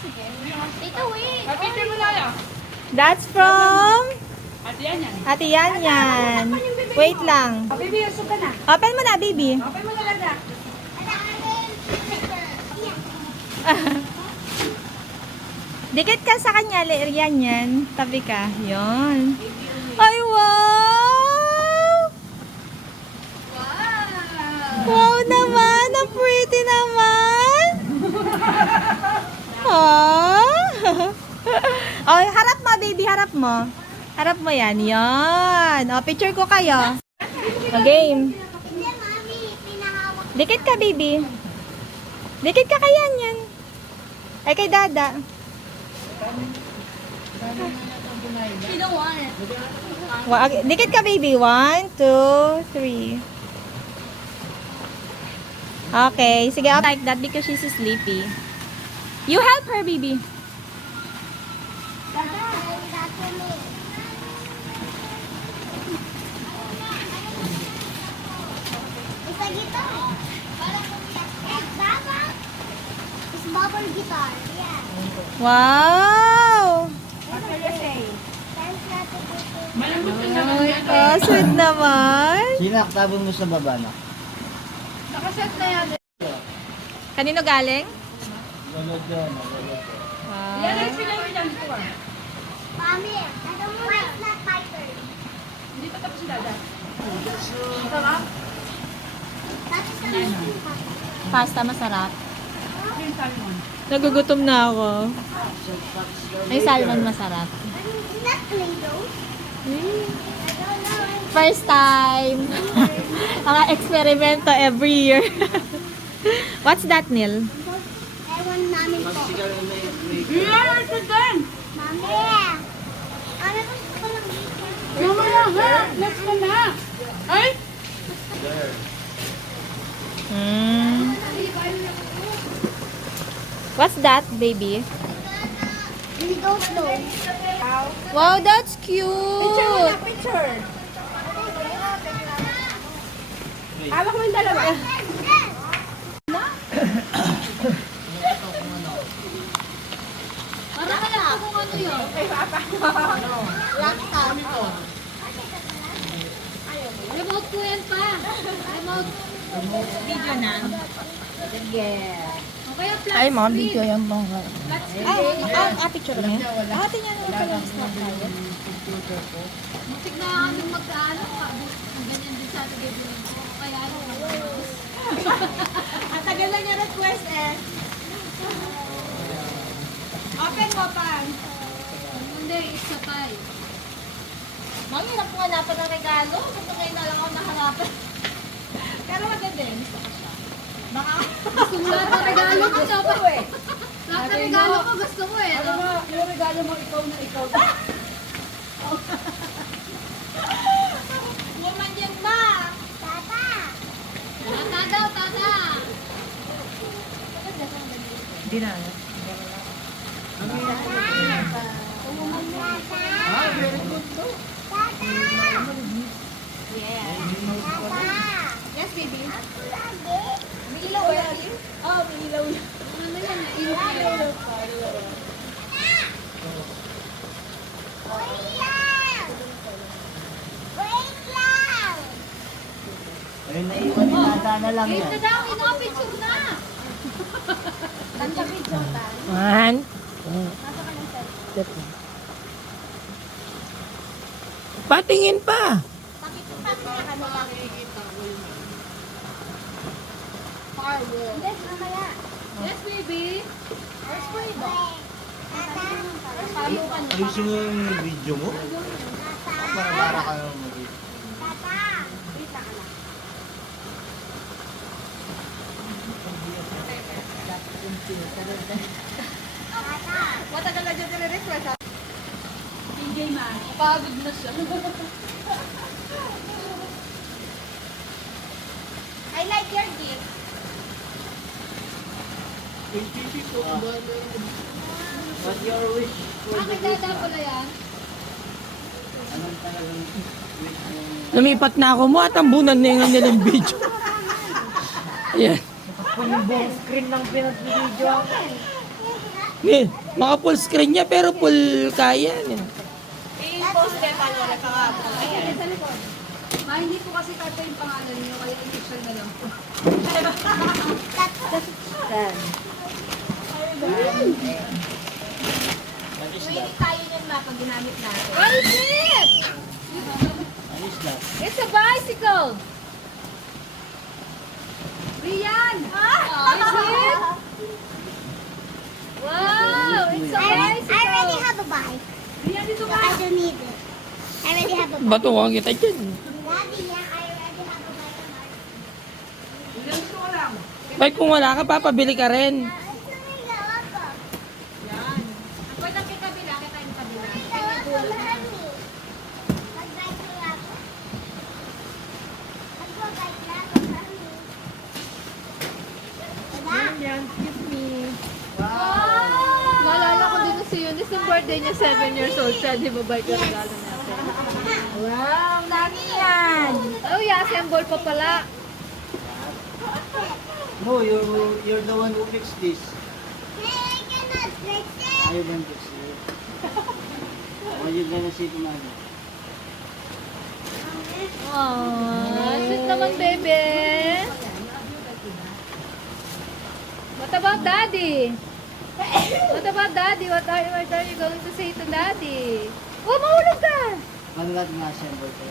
sige. Take away. Picture mo na. That's from Ate yan yan. Ate Yan. Wait lang. Baby, usok ka na. Open mo na, baby. Open mo na lang na. Dikit ka sa kanya, yan. Tabi ka. Yun. Ay, wow! Wow naman! Ang pretty naman! Oh! Oh, harap mo, baby. Harap mo. Harap mo yan. Yan. O, picture ko kayo. O, game. Dikit ka, baby. Dikit ka kayan yan. Ay, kay Dada. You don't want it. Dikit ka, baby. 1, 2, 3. Okay. Sige, I'll like that because she's sleepy. You help her, baby. Bubble guitar. Yeah. Wow! What will you say? Oh, sweet naman. Sinak, tabon mo sa baba na. Nakaset na yan. Kanino galing? Lolo dyan. Wow. Yan ang pinay ko dyan ko ah. Mami, ano mo na? Not my turn. Hindi pa tapos si Dada. Sarap. Tapos na Pasta masarap. Yung salmon. Nagugutom na ako. Ay, salmon masarap. Is that Play-Doh? I don't know. First time. Mga eksperimento every year. What's that, Neil? Ewan namin po. Yeah, it's good then. Mami! Ano gusto ko lang dito? Mamaya ha. Next na na. Ay! Mm. What's that, baby? We don't know. Wow, that's Picture mo cute. na, picture. Hawak mo yung dalawa. Para kaya kung ano yun? Ay, papa. Laptop. Remote ko yan pa. Remote. Video na. Okay, flat Ay, mom, video yan ba? Picture mo yan? Ate niya naman pala ang snap tayo. Muntik na kami magkaano. Ang ganyan din sa ating gagawin ko. Kaya ano. Ang tagal na niya request eh. Open mo pa. Hindi, isa pa eh. Mami, hirap ko hanapan ng regalo. Gusto ngayon na lang ako naharapan. Pero maganda yun. Gusto ko siya. Baka... Gusto mo lahat ng regalo ko. Dapat eh. Lahat ng regalo ko gusto mo eh. Alam mo, yung regalo mo, ikaw na ikaw. Woman yan ba? Tata. Tata daw, tata. Hindi na. Ah, very good to. Yes, baby. May ilaw ba yan? Oh, may ilaw yan. Ano yan? Ilaw. Ayun, naiwan ni Nata na lang Game yan. na daw, ino-picture na. One. Patingin pa. Yes, mamaya. Yes, baby. Where's Fredo? Ayusin mo yung video mo? Para ka naman mag-video. Matagal na dyan nire-request ha? TJ man. Pagod na siya. I like your gift. What's your wish for the Bakit dada pala yan? Anong talagang wish mo? Lumipat na ako mo at tambunan na yung nilang video. Ayan. Kung yung buong screen ng pinag-video ako. Mga full screen niya pero full kaya niya. I-post din paano ulit ang abong. Ayan. Sa likod. Ma, hindi po kasi tata yung pangalan niyo, kaya initial na lang po. Pwede tayo nun ma pag ginamit natin. What is it? Ano is that? It's a bicycle! Rian! Oh, is it? Wow! It's a bicycle! I already have a bike. Rian, dito ka! I don't need it. I already have a bike. Bato ko kita dyan. Daddy, yeah, I already have a bike. Bakit kung wala ka, papabili ka rin. Pwede ang kabila, kita yung kabila. Yan, excuse me. Wow! Naalala ko din si Eunice, yung birthday niya, 7 years old siya. Di ba bike yung regalo natin? Wow, lagi yan. Oh, yeah, assemble pa pala. No, you're the one who fixed this. I didn't fix it. What are you gonna say to mommy? Aww, sweet naman, baby. What about daddy? What about daddy? What are you going to say to daddy? Oh, mahulog ka! Paano natin ma-assemble ko?